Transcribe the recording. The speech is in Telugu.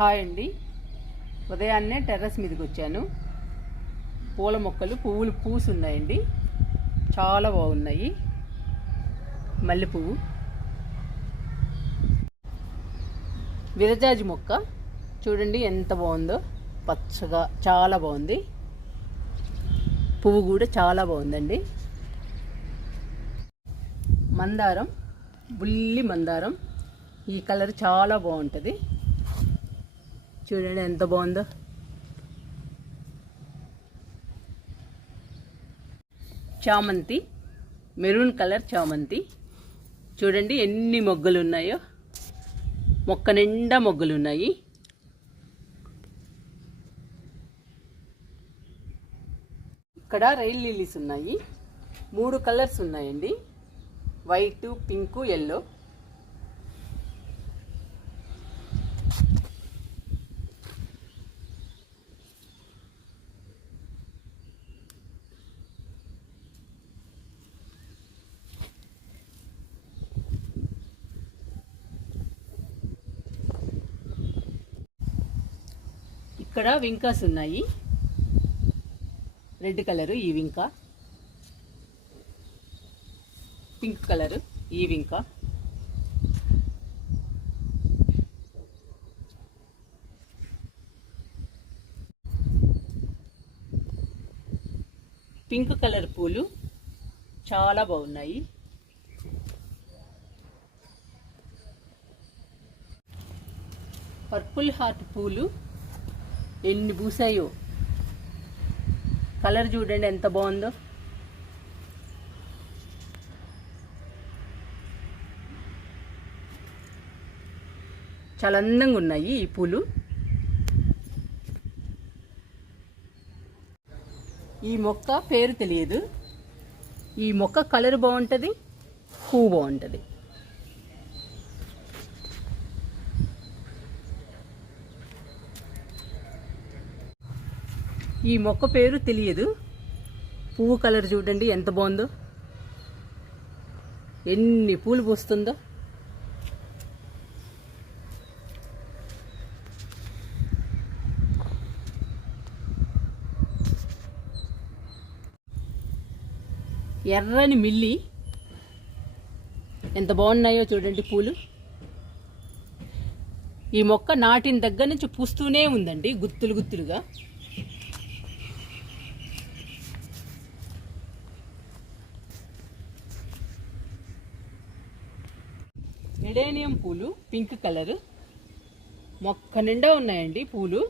హాయ్ అండి. ఉదయాన్నే టెర్రస్ మీదకి వచ్చాను. పూల మొక్కలు పువ్వులు పూసున్నాయండి, చాలా బాగున్నాయి. మల్లెపువ్వు, విరజాజి మొక్క చూడండి ఎంత బాగుందో, పచ్చగా చాలా బాగుంది. పువ్వు కూడా చాలా బాగుందండి. మందారం, బుల్లి మందారం, ఈ కలర్ చాలా బాగుంటుంది. చూడండి ఎంత బాగుందో. చామంతి, మెరూన్ కలర్ చామంతి, చూడండి ఎన్ని మొగ్గలు ఉన్నాయో. మొక్క నిండా మొగ్గలు ఉన్నాయి. ఇక్కడ రైల్ లిల్లీస్ ఉన్నాయి. 3 కలర్స్ ఉన్నాయండి, వైట్, పింక్, ఎల్లో. ఇక్కడ వింకాస్ ఉన్నాయి. రెడ్ కలరు ఈ వింకా, పింక్ కలరు ఈ వింకా, పింక్ కలర్ పూలు చాలా బాగున్నాయి. పర్పుల్ హార్ట్ పూలు ఎన్ని పూసాయో. కలర్ చూడండి ఎంత బాగుందో. చాలా అందంగా ఉన్నాయి ఈ పూలు. ఈ మొక్క పేరు తెలియదు. ఈ మొక్క కలర్ బాగుంటుంది, పువ్వు బాగుంటుంది. ఈ మొక్క పేరు తెలియదు. పువ్వు కలర్ చూడండి ఎంత బాగుందో, ఎన్ని పూలు పూస్తుందో. ఎర్రని మిల్లి ఎంత బాగున్నాయో చూడండి పూలు. ఈ మొక్క నాటిన దగ్గర నుంచి పూస్తూనే ఉందండి, గుత్తులు గుత్తులుగా. ఎడేనియం పూలు పింక్ కలరు, మొక్క నిండా ఉన్నాయండి పూలు.